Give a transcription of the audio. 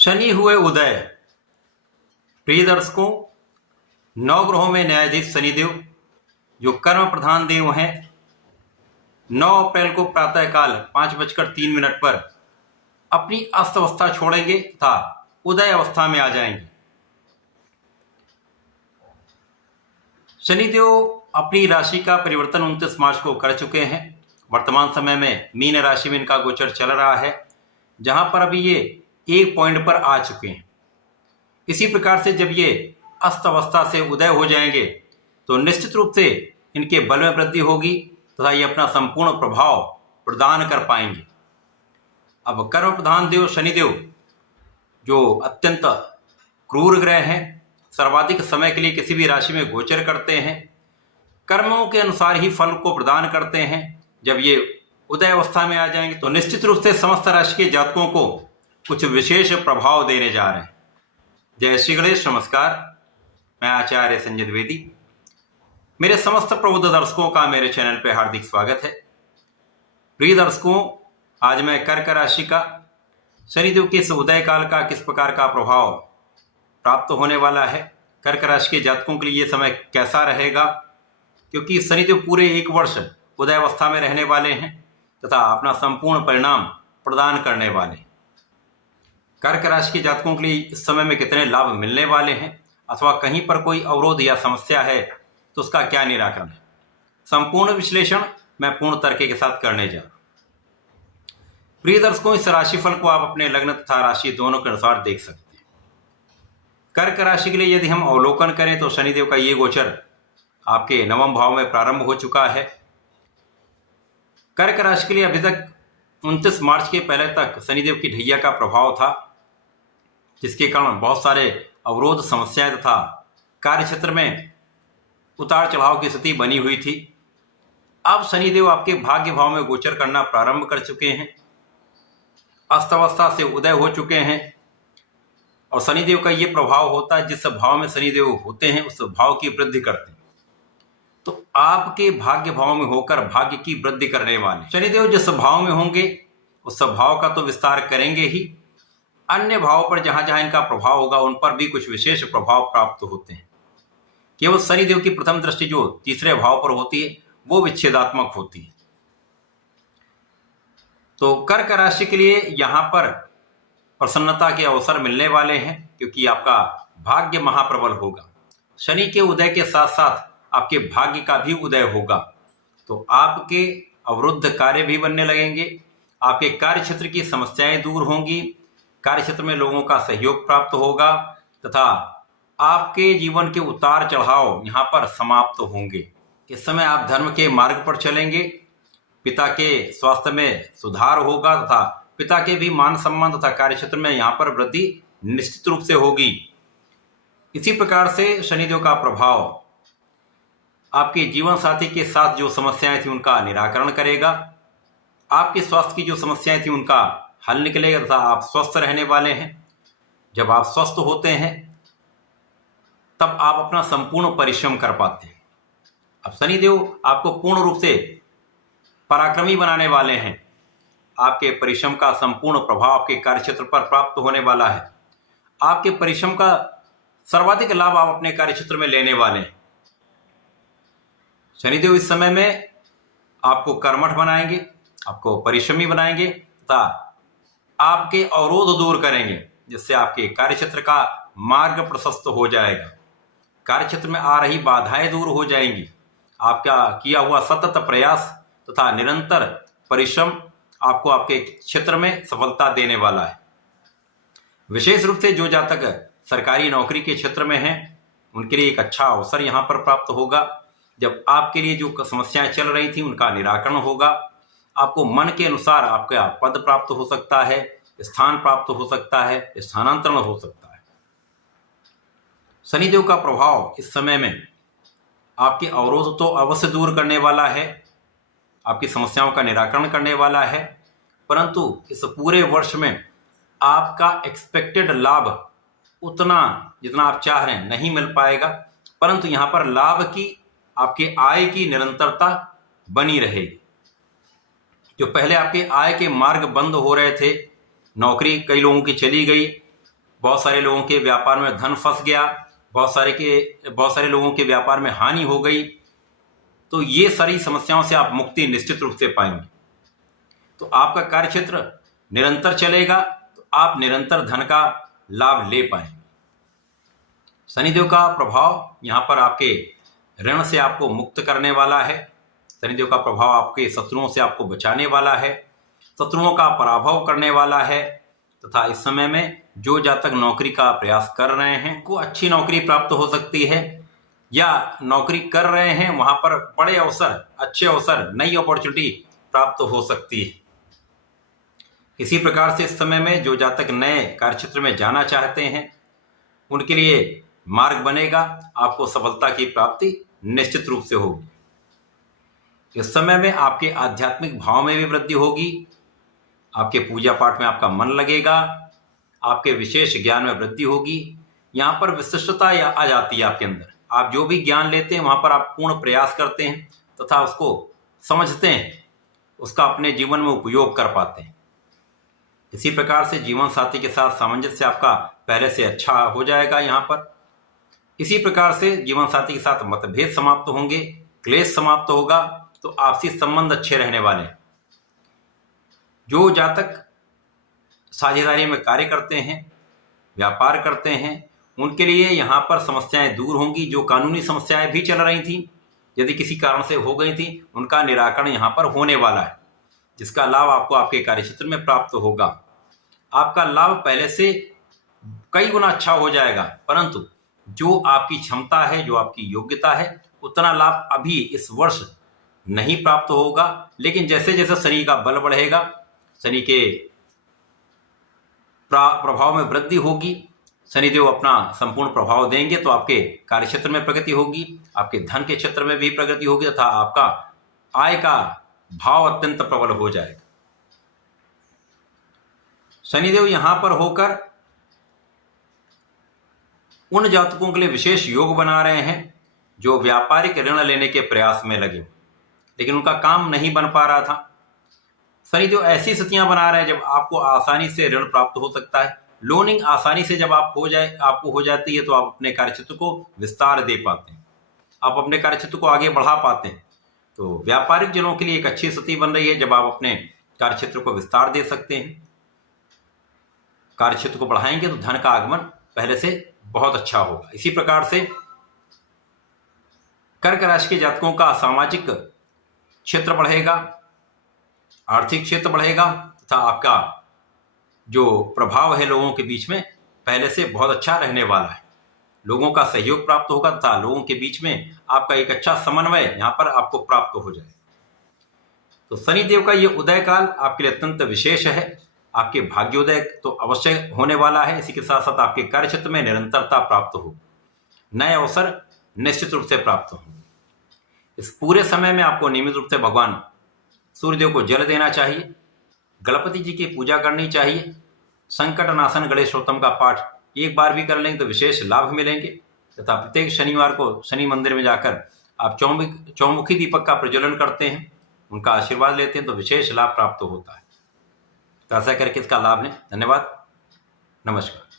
शनि हुए उदय। प्रिय दर्शकों, नौ ग्रहों में न्यायाधीश शनिदेव जो कर्म प्रधान देव हैं, 9 अप्रैल को प्रातःकाल 5:03 पर अपनी अस्त अवस्था छोड़ेंगे तथा उदय अवस्था में आ जाएंगे। शनिदेव अपनी राशि का परिवर्तन 29 मार्च को कर चुके हैं। वर्तमान समय में मीन राशि में इनका गोचर चल रहा है, जहां पर अभी ये एक पॉइंट पर आ चुके हैं। इसी प्रकार से जब ये अस्त अवस्था से उदय हो जाएंगे तो निश्चित रूप से इनके बल में वृद्धि होगी तथा ये अपना संपूर्ण प्रभाव प्रदान कर पाएंगे। अब कर्म प्रधान देव शनिदेव जो अत्यंत क्रूर ग्रह हैं, सर्वाधिक समय के लिए किसी भी राशि में गोचर करते हैं, कर्मों के अनुसार ही फल को प्रदान करते हैं। जब ये उदय अवस्था में आ जाएंगे तो निश्चित रूप से समस्त राशि के जातकों को कुछ विशेष प्रभाव देने जा रहे हैं। जय श्री गणेश, नमस्कार। मैं आचार्य संजय द्विवेदी। मेरे समस्त प्रबुद्ध दर्शकों का मेरे चैनल पर हार्दिक स्वागत है। प्रिय दर्शकों, आज मैं कर्क राशि का शनिदेव के इस उदय काल का किस प्रकार का प्रभाव प्राप्त होने वाला है, कर्क राशि के जातकों के लिए ये समय कैसा रहेगा, क्योंकि शनिदेव पूरे 1 वर्ष उदय अवस्था में रहने वाले हैं तथा अपना संपूर्ण परिणाम प्रदान करने वाले हैं। कर्क राशि के जातकों के लिए इस समय में कितने लाभ मिलने वाले हैं अथवा कहीं पर कोई अवरोध या समस्या है तो उसका क्या निराकरण है, संपूर्ण विश्लेषण मैं पूर्ण तर्क के साथ करने जा रहा हूं। प्रिय दर्शकों, इस राशिफल को आप अपने लग्न तथा राशि दोनों के अनुसार देख सकते हैं। कर्क राशि के लिए यदि हम अवलोकन करें तो शनिदेव का ये गोचर आपके 9वें भाव में प्रारंभ हो चुका है। कर्क राशि के लिए अभी तक 29 मार्च के पहले तक शनिदेव की ढैया का प्रभाव था, जिसके कारण बहुत सारे अवरोध, समस्याएं तथा कार्य क्षेत्र में उतार चढ़ाव की स्थिति बनी हुई थी। अब शनिदेव आपके भाग्य भाव में गोचर करना प्रारंभ कर चुके हैं, अस्तवस्था से उदय हो चुके हैं और शनिदेव का ये प्रभाव होता है, जिस भाव में शनिदेव होते हैं उस भाव की वृद्धि करते हैं। तो आपके भाग्य भाव में होकर भाग्य की वृद्धि करने वाले शनिदेव जिस भाव में होंगे उस भाव का तो विस्तार करेंगे ही, अन्य भाव पर जहां जहां इनका प्रभाव होगा उन पर भी कुछ विशेष प्रभाव प्राप्त होते हैं। केवल शनिदेव की प्रथम दृष्टि जो तीसरे भाव पर होती है वो विच्छेदात्मक होती है। तो कर्क राशि के लिए यहां पर प्रसन्नता के अवसर मिलने वाले हैं, क्योंकि आपका भाग्य महाप्रबल होगा। शनि के उदय के साथ साथ आपके भाग्य का भी उदय होगा, तो आपके अवरुद्ध कार्य भी बनने लगेंगे, आपके कार्य क्षेत्र की समस्याएं दूर होंगी, कार्य क्षेत्र में लोगों का सहयोग प्राप्त होगा तथा आपके जीवन के उतार चढ़ाव यहाँ पर समाप्त होंगे। इस समय आप धर्म के मार्ग पर चलेंगे, पिता के स्वास्थ्य में सुधार होगा तथा पिता के भी मान सम्मान तथा कार्य क्षेत्र में यहाँ पर वृद्धि निश्चित रूप से होगी। इसी प्रकार से शनिदेव का प्रभाव आपके जीवन साथी के साथ जो समस्याएं थी उनका निराकरण करेगा, आपके स्वास्थ्य की जो समस्याएं थी उनका हल निकलेगा तथा आप स्वस्थ रहने वाले हैं। जब आप स्वस्थ होते हैं तब आप अपना संपूर्ण परिश्रम कर पाते हैं। अब शनिदेव आपको पूर्ण रूप से पराक्रमी बनाने वाले हैं। आपके परिश्रम का संपूर्ण प्रभाव आपके कार्य क्षेत्र पर प्राप्त होने वाला है। आपके परिश्रम का सर्वाधिक लाभ आप अपने कार्य क्षेत्र में लेने वाले हैं। शनिदेव इस समय में आपको कर्मठ बनाएंगे, आपको परिश्रमी बनाएंगे तथा आपके अवरोध दूर करेंगे, जिससे आपके कार्यक्षेत्र का मार्ग प्रशस्त हो जाएगा। कार्यक्षेत्र में आ रही बाधाएं दूर हो जाएंगी। आपका किया हुआ सतत प्रयास तथा निरंतर परिश्रम आपको आपके क्षेत्र में सफलता देने वाला है। विशेष रूप से जो जातक सरकारी नौकरी के क्षेत्र में हैं उनके लिए एक अच्छा अवसर यहाँ पर प्राप्त होगा। जब आपके लिए जो समस्याएं चल रही थी उनका निराकरण होगा, आपको मन के अनुसार आपका पद प्राप्त हो सकता है, स्थान प्राप्त हो सकता है, स्थानांतरण हो सकता है। शनिदेव का प्रभाव इस समय में आपके अवरोध तो अवश्य दूर करने वाला है, आपकी समस्याओं का निराकरण करने वाला है, परंतु इस पूरे वर्ष में आपका एक्सपेक्टेड लाभ उतना जितना आप चाह रहे हैं नहीं मिल पाएगा, परंतु यहाँ पर लाभ की, आपके आय की निरंतरता बनी रहेगी। जो पहले आपके आय के मार्ग बंद हो रहे थे, नौकरी कई लोगों की चली गई, बहुत सारे लोगों के व्यापार में धन फंस गया, बहुत सारे लोगों के व्यापार में हानि हो गई। तो ये सारी समस्याओं से आप मुक्ति निश्चित रूप से पाएंगे। तो आपका कार्यक्षेत्र निरंतर चलेगा, तो आप निरंतर धन का लाभ ले पाएंगे। शनिदेव का प्रभाव यहाँ पर आपके ऋण से आपको मुक्त करने वाला है। शनिदेव का प्रभाव आपके शत्रुओं से आपको बचाने वाला है, शत्रुओं का पराभव करने वाला है। तथा इस समय में जो जातक नौकरी का प्रयास कर रहे हैं को अच्छी नौकरी प्राप्त हो सकती है, या नौकरी कर रहे हैं वहां पर बड़े अवसर, अच्छे अवसर, नई अपॉर्चुनिटी प्राप्त हो सकती है। इसी प्रकार से इस समय में जो जातक नए कार्यक्षेत्र में जाना चाहते हैं उनके लिए मार्ग बनेगा, आपको सफलता की प्राप्ति निश्चित रूप से होगी। इस समय में आपके आध्यात्मिक भाव में भी वृद्धि होगी, आपके पूजा पाठ में आपका मन लगेगा, आपके विशेष ज्ञान में वृद्धि होगी। यहाँ पर विशिष्टता आ जाती है आपके अंदर। आप जो भी ज्ञान लेते हैं वहाँ पर आप पूर्ण प्रयास करते हैं तथा उसको समझते हैं, उसका अपने जीवन में उपयोग कर पाते हैं। इसी प्रकार से जीवन साथी के साथ सामंजस्य आपका पहले से अच्छा हो जाएगा। यहाँ पर इसी प्रकार से जीवन साथी के साथ मतभेद समाप्त होंगे, क्लेश समाप्त होगा, तो आपसी संबंध अच्छे रहने वाले हैं। जो जातक साझेदारी में कार्य करते हैं, व्यापार करते हैं, उनके लिए यहाँ पर समस्याएं दूर होंगी। जो कानूनी समस्याएं भी चल रही थी, यदि किसी कारण से हो गई थी, उनका निराकरण यहाँ पर होने वाला है, जिसका लाभ आपको आपके कार्यक्षेत्र में प्राप्त होगा। आपका लाभ पहले से कई गुना अच्छा हो जाएगा, परंतु जो आपकी क्षमता है, जो आपकी योग्यता है, उतना लाभ अभी इस वर्ष नहीं प्राप्त होगा। लेकिन जैसे जैसे शनि का बल बढ़ेगा, शनि के प्रभाव में वृद्धि होगी, शनिदेव अपना संपूर्ण प्रभाव देंगे, तो आपके कार्यक्षेत्र में प्रगति होगी, आपके धन के क्षेत्र में भी प्रगति होगी तथा आपका आय का भाव अत्यंत प्रबल हो जाएगा। शनिदेव यहां पर होकर उन जातकों के लिए विशेष योग बना रहे हैं जो व्यापारिक ऋण लेने के प्रयास में लगे, लेकिन उनका काम नहीं बन पा रहा था। शनिदेव ऐसी स्थितियां बना रहे हैं जब आपको आसानी से ऋण प्राप्त हो सकता है। लोनिंग आसानी से जब आपको हो जाती है, तो आप अपने कार्यक्षेत्र को विस्तार दे पाते हैं, आप अपने कार्यक्षेत्र को आगे बढ़ा पाते हैं। तो व्यापारिक जनों के लिए एक अच्छी स्थिति बन रही है जब आप अपने कार्यक्षेत्र को विस्तार दे सकते हैं। कार्यक्षेत्र को बढ़ाएंगे तो धन का आगमन पहले से बहुत अच्छा होगा। इसी प्रकार से कर्क राशि के जातकों का सामाजिक क्षेत्र बढ़ेगा, आर्थिक क्षेत्र बढ़ेगा तथा आपका जो प्रभाव है लोगों के बीच में पहले से बहुत अच्छा रहने वाला है। लोगों का सहयोग प्राप्त होगा तथा लोगों के बीच में आपका एक अच्छा समन्वय यहाँ पर आपको प्राप्त हो जाए। तो शनिदेव का ये उदय काल आपके लिए अत्यंत विशेष है। आपके भाग्योदय तो अवश्य होने वाला है, इसी के साथ साथ आपके कार्य क्षेत्र में निरंतरता प्राप्त हो, नए अवसर निश्चित रूप से प्राप्त होंगे। इस पूरे समय में आपको नियमित रूप से भगवान सूर्यदेव को जल देना चाहिए, गणपति जी की पूजा करनी चाहिए, संकट नाशन गणेशोत्तम का पाठ एक बार भी कर लेंगे तो विशेष लाभ मिलेंगे तथा प्रत्येक शनिवार को शनि मंदिर में जाकर आप चौमुखी दीपक का प्रज्वलन करते हैं, उनका आशीर्वाद लेते हैं तो विशेष लाभ प्राप्त होता है। तो ऐसा करके इसका लाभ लें। धन्यवाद, नमस्कार।